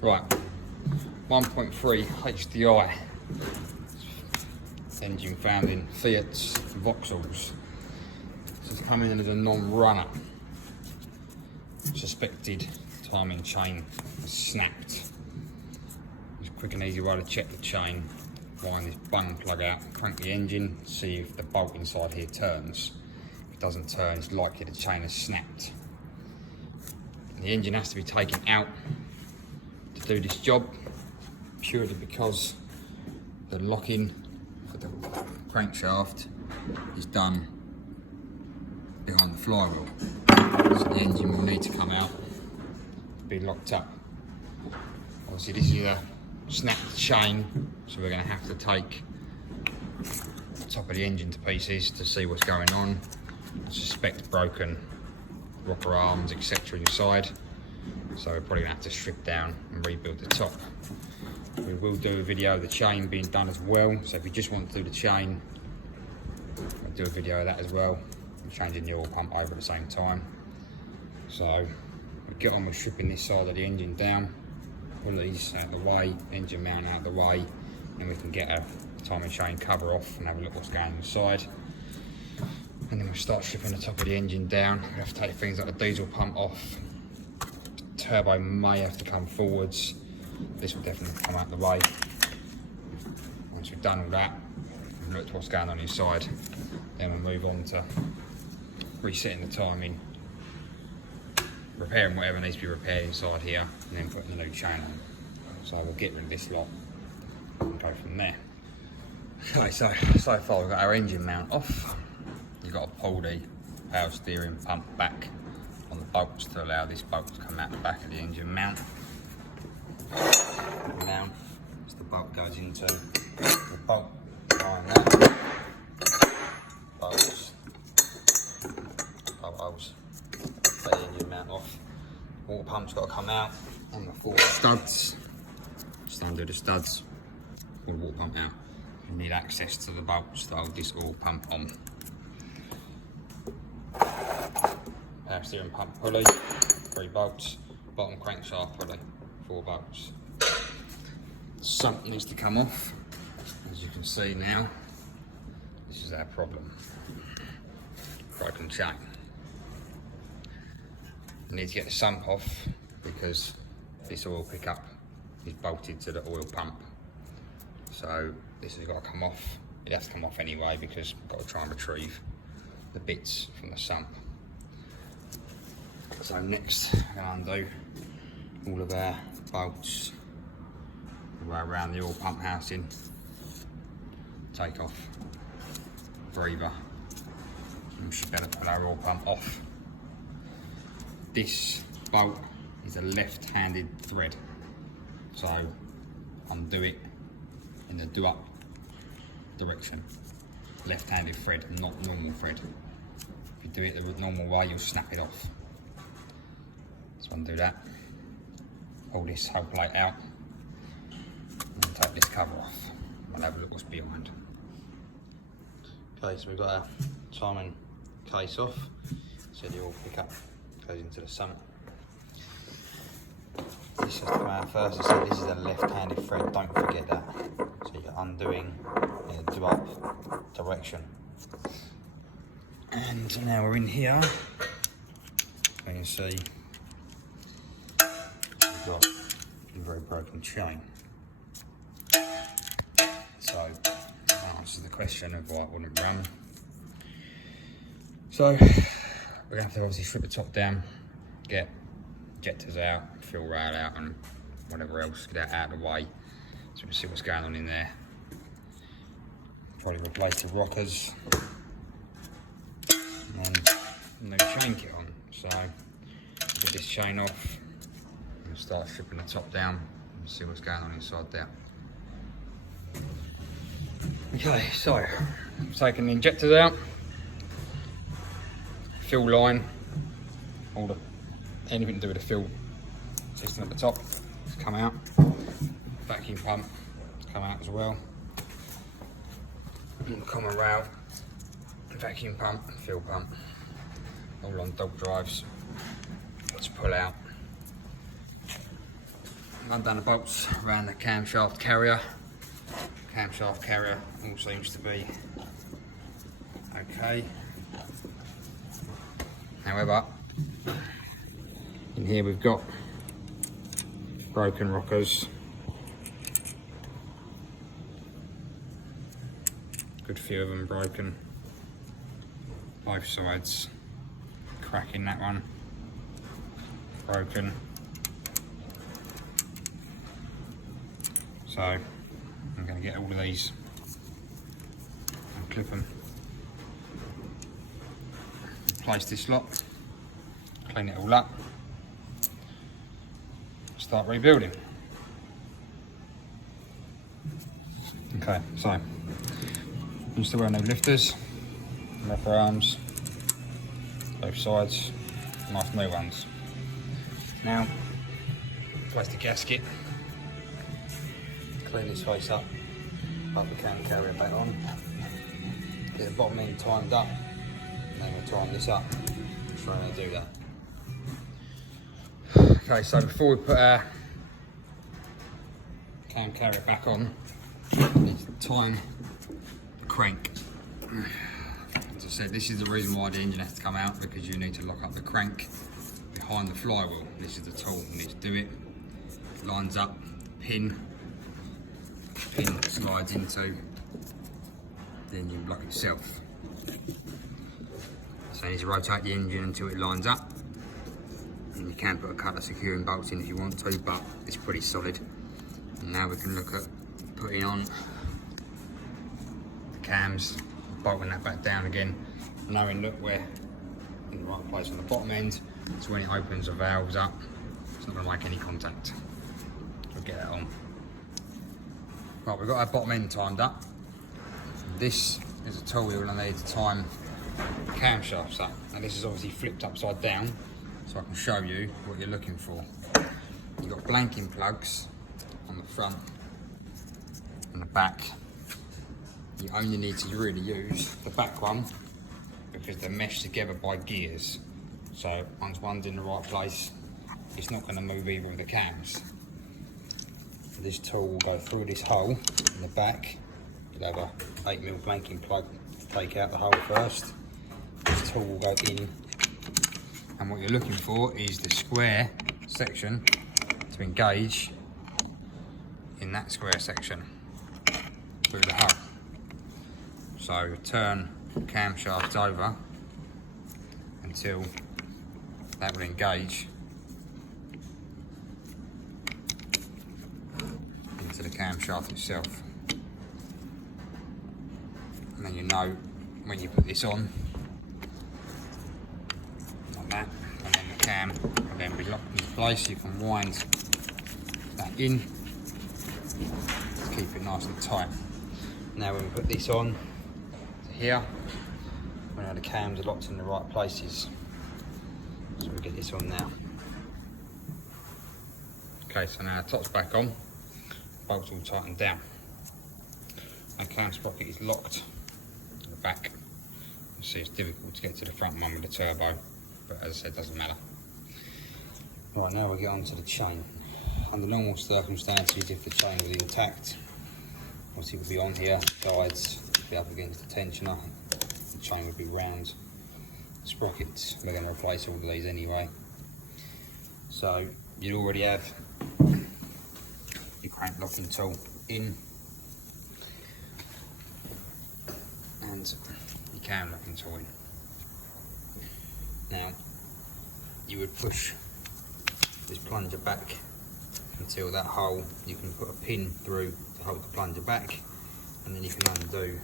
Right, 1.3 HDI. Engine found in Fiat's Vauxhalls. This is coming in as a non-runner. Suspected timing chain has snapped. It's a quick and easy way to check the chain. Wind this bung plug out, crank the engine, see if the bolt inside here turns. If it doesn't turn, it's likely the chain has snapped. And the engine has to be taken out to do this job, purely because the locking for the crankshaft is done behind the flywheel. So the engine will need to come out, be locked up. Obviously this is a snapped chain, so we're going to have to take the top of the engine to pieces to see what's going on. I suspect broken rocker arms, etc. inside, so we're probably going to have to strip down and rebuild the top. We will do a video of the chain being done as well, so if you just want to do the chain, I'll do a video of that as well. I'm changing the oil pump over at the same time. So we get on with stripping this side of the engine down, pull these out of the way, engine mount out of the way, and we can get a timing chain cover off and have a look what's going on inside. And then we'll start stripping the top of the engine down. We have to take things like the diesel pump off. Turbo may have to come forwards. This will definitely come out the way. Once we've done all that, and looked what's going on inside, then we'll move on to resetting the timing, repairing whatever needs to be repaired inside here, and then putting the new chain on. So we'll get rid of this lot and go from there. Okay, so far we've got our engine mount off. You've got to pull the power steering pump back on the bolts to allow this bolt to come out the back of the engine mount. Mount, as the bolt goes into the bolt behind that. Bolts, holes, take the engine mount off. Water pump's got to come out on the 4 studs. Just undo the studs, pull the water pump out. You need access to the bolts to hold this oil pump on. Power steering pump pulley, 3 bolts. Bottom crankshaft pulley, 4 bolts. Sump needs to come off. As you can see now, this is our problem. Broken chain. You need to get the sump off because this oil pickup is bolted to the oil pump. So this has got to come off. It has to come off anyway because we've got to try and retrieve the bits from the sump. So next, we're going to undo all of our bolts around the oil pump housing, take off breather, and we should be able to pull our oil pump off. This bolt is a left-handed thread, so undo it in the do up direction. Left-handed thread, not normal thread. If you do it the normal way, you'll snap it off. So undo that, pull this whole plate out, and take this cover off. We'll have a look what's behind. Okay, so we've got our timing case off. So the oil pickup goes into the sump. This has to come out first. I said this is a left-handed thread, don't forget that. So you're undoing in the do-up direction. And now we're in here. You can see we've got a very broken chain. So that answers the question of why it wouldn't run. So we're gonna have to obviously strip the top down, get injectors out, fill rail out, and whatever else, get that out of the way so we can see what's going on in there. Probably replace the rockers and then new chain kit on. So get this chain off and start stripping the top down and see what's going on inside there. Okay, so I'm taking the injectors out, fill line, anything to do with the fill system at the top has come out, vacuum pump has come out as well, common rail, vacuum pump, fill pump, all on dog drives. Let's pull out. undone the bolts around the camshaft carrier. Camshaft carrier all seems to be okay. However, in here we've got broken rockers. Good few of them broken. Both sides. Crack in that one. Broken. So I'm going to get all of these and clip them. Replace this lot. Clean it all up. Start rebuilding. Okay, so install new lifters, upper arms, both sides, nice new ones. Now, place the gasket, clean this face up, put the cam carrier back on, get the bottom end timed up, and then we'll time this up. I'll show you how to do that. Okay, so before we put our cam carrier back on, we need to time the crank. As I said, this is the reason why the engine has to come out, because you need to lock up the crank behind the flywheel. This is the tool, you need to do it. It lines up, pin slides into the engine block itself. So you need to rotate the engine until it lines up. And you can put a couple of securing bolts in if you want to, but it's pretty solid. And now we can look at putting on the cams, bolting that back down again, knowing that we're in the right place on the bottom end, so when it opens the valves up, it's not going to make any contact. We'll get that on. Right, we've got our bottom end timed up. This is a tool we will need to time the camshafts up. Now this is obviously flipped upside down, so I can show you what you're looking for. You've got blanking plugs on the front and the back. You only need to really use the back one because they're meshed together by gears. So once one's in the right place, it's not going to move either of the cams. This tool will go through this hole in the back. You'll have a 8mm blanking plug to take out the hole first. This tool will go in, and what you're looking for is the square section to engage in that square section through the hole. So turn the camshaft over until that will engage into the camshaft itself. And then you know when you put this on, like that, and then the cam will then be locked into place. You can wind that in to keep it nice and tight. Now when we put this on to here, we know the cams are locked in the right places. So we'll get this on now. Okay, so now the top's back on, bolts all tightened down. Our cam sprocket is locked at the back. You see it's difficult to get to the front one with the turbo, but as I said, doesn't matter. Right, now we'll get on to the chain. Under normal circumstances, if the chain was intact, obviously it would be on here, guides, be up against the tensioner, the chain would be round. Sprockets, we're going to replace all of these anyway. So you already have your crank locking tool in and your cam locking tool in. Now you would push this plunger back until that hole, you can put a pin through to hold the plunger back, and then you can undo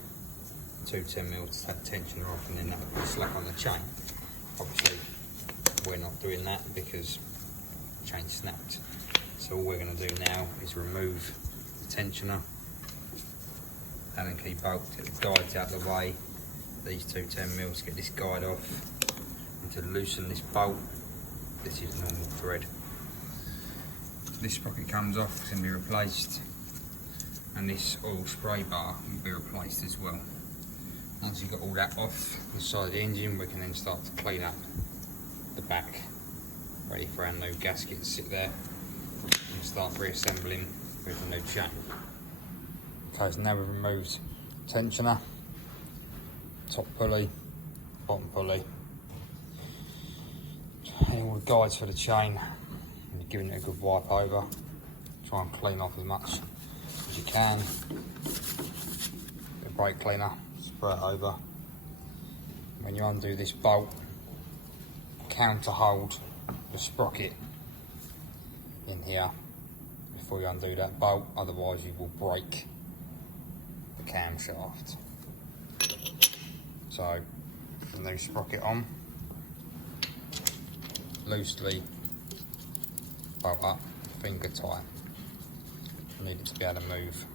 2 10mm to take the tensioner off, and then that will put a slack on the chain. Obviously we're not doing that because the chain snapped. So all we're going to do now is remove the tensioner, Allen key bolt, get the guides out of the way, these 2 10mm to get this guide off, and to loosen this bolt, this is normal thread. This sprocket comes off, it's going to be replaced, and this oil spray bar will be replaced as well. Once you've got all that off the side of the engine, we can then start to clean up the back, ready for our new gasket to sit there start reassembling with the new chain. Okay, so now we've removed tensioner, top pulley, bottom pulley, and all the guides for the chain, and you're giving it a good wipe over. Try and clean off as much as you can. Bit of brake cleaner, spray it over. When you undo this bolt, counter hold the sprocket in here before you undo that bolt, otherwise you will break the camshaft. So, the new sprocket on, loosely bolt up, finger tight. You need it to be able to move.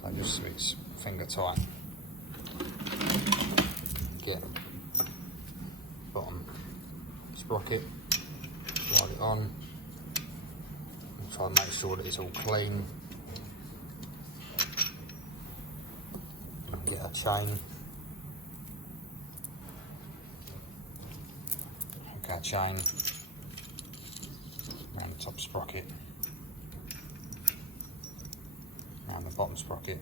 So just so it's finger tight. Get bottom sprocket, slide it on, and try and make sure that it's all clean. Get a chain, hook our chain around the top sprocket, around the bottom sprocket.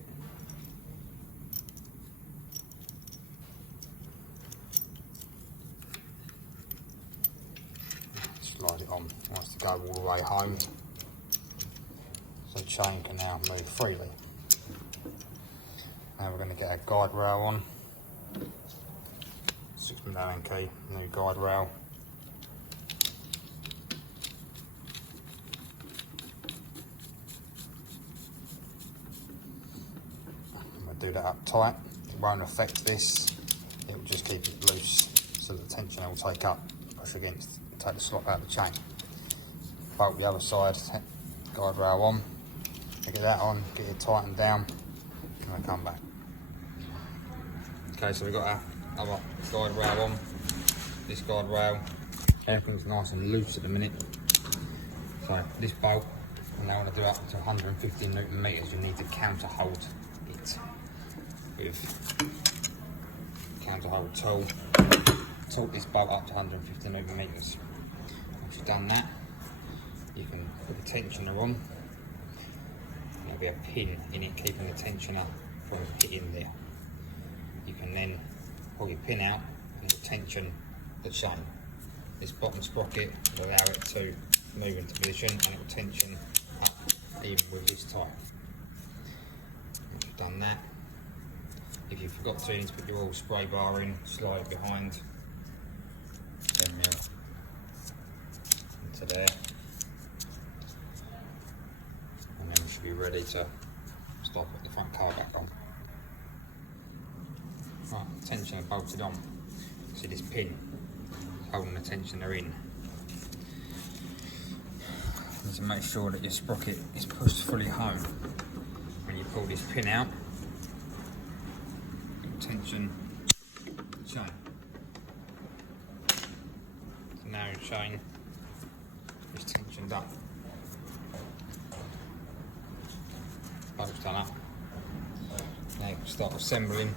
Slide it on, it wants to go all the way home, so the chain can now move freely. Now we're going to get our guide rail on, 6mm Allen key, new guide rail. I'm going to do that up tight, it won't affect this, it will just keep it loose so the tension will take up, push against, take the slot out of the chain. Bolt the other side, guide rail on, get that on, get it tightened down, and I'll come back. Okay, so we've got our other guide rail on, this guide rail, everything's nice and loose at the minute. So this bolt, I now want to do up to 150 Newton meters, you need to counter hold it with counter hold tool. Torque this bolt up to 150 Newton meters. Once you've done that, you can put the tensioner on. There'll be a pin in it keeping the tensioner from hitting there. You can then pull your pin out and tension the chain. This bottom sprocket will allow it to move into position and it will tension up even with this type. Once you've done that, if you forgot to, you need to put your oil spray bar in, slide it behind 10mm into there, and then we should be ready to start putting the front cover back on. Right, tensioner bolted on. See this pin holding the tensioner in. You need to make sure that your sprocket is pushed fully home. When you pull this pin out, tension the chain. So now your chain is tensioned up. Bolt's done up. Now you can start assembling.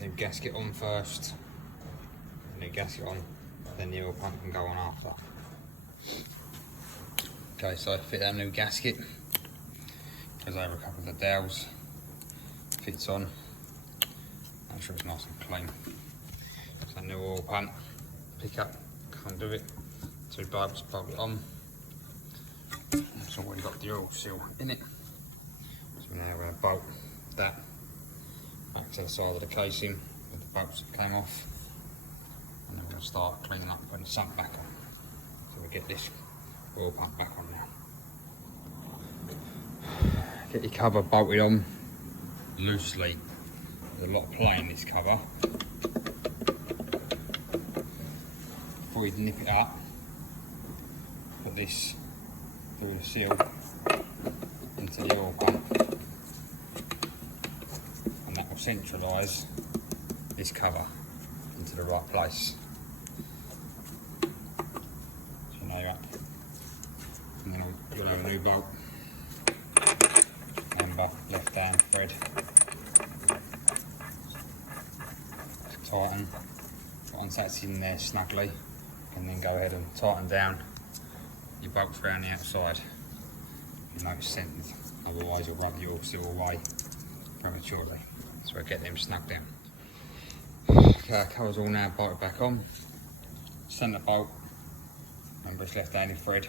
New gasket on first, new gasket on, then the oil pump can go on after. Okay, so I fit that new gasket, goes over a couple of the dowels, fits on, make sure it's nice and clean. So new oil pump, pick up, conduit, 2 bolts, bolt it on. That's already got the oil seal in it. So now we're going to bolt that back to the side of the casing with the bolts that came off, and then we're going to start cleaning up, putting the sump back on. So we get this oil pump back on now. Get your cover bolted on loosely. There's a lot of play in this cover. Before you nip it up, put this through the seal into the oil pump, and that will centralise this cover into the right place. So now you're up. And then you'll have a new bolt. Remember, left hand thread. Tighten. Once that's in there snugly, you and then go ahead and tighten down your bolts around the outside. You know it's centered, otherwise you'll rub your seal away prematurely. So I get them snug down. Okay, our cover's all now bolted back on. Centre bolt, remember it's left-handed thread,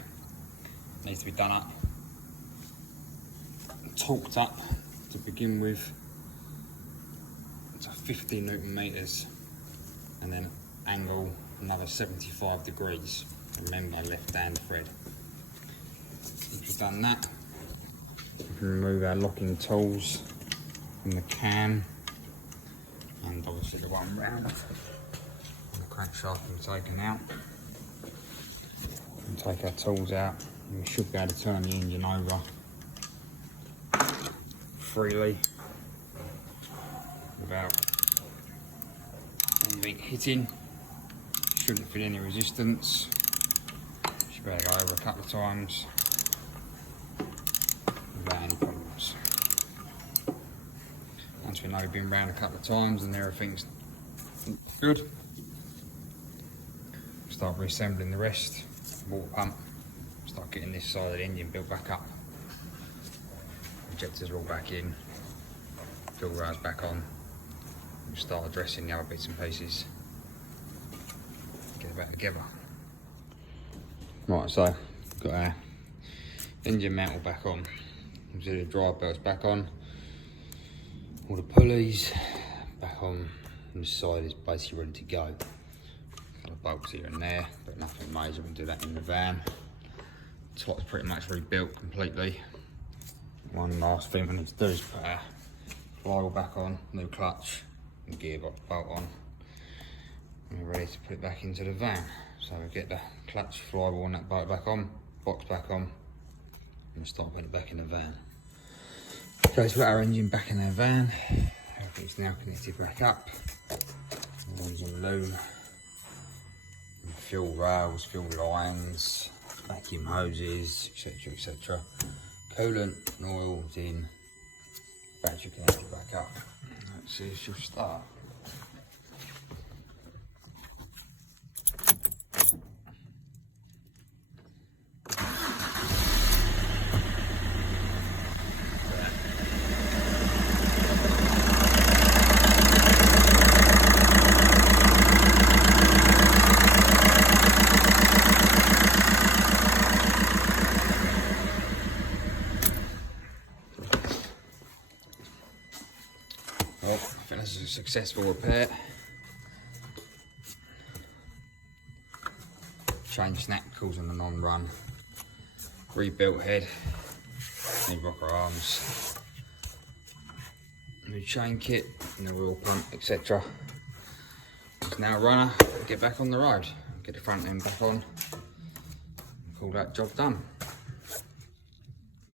needs to be done up, torqued up to begin with to 50 Newton meters, and then angle another 75 degrees. Remember, left-hand thread. Once we've done that, we can remove our locking tools from the cam, and obviously the one round. The crankshaft can be taken out. And take our tools out, and we should be able to turn the engine over freely without anything hitting. Shouldn't feel any resistance. Should be able to go over a couple of times without any problems. Once we know we've been round a couple of times and everything's good, start reassembling the rest. Water pump, start getting this side of the engine built back up. Injectors are all back in, fuel rails back on. We'll start addressing the other bits and pieces. Get it back together. Right, so got our engine mount all back on. Auxiliary drive belts back on. All the pulleys back on. And this side is basically ready to go. Got the bolts here and there, but nothing major. We'll do that in the van. Top's pretty much rebuilt completely. One last thing we need to do is put our flywheel back on, new clutch, and gearbox bolt on. And we're ready to put it back into the van. So we get the clutch, flywheel and that bolt back on, box back on, and we'll start putting it back in the van. Okay, so we've got our engine back in our van. Everything's now connected back up. One's on loom. Fuel rails, fuel lines, vacuum hoses, etc, etc. Coolant and oil's in. Battery connected back up. Let's see if she'll start. Well, I think this is a successful repair. Changed snap knuckles on the non-run. Rebuilt head. New rocker arms. New chain kit, new wheel pump, etc. It's now a runner. Get back on the road. Get the front end back on. Call that job done.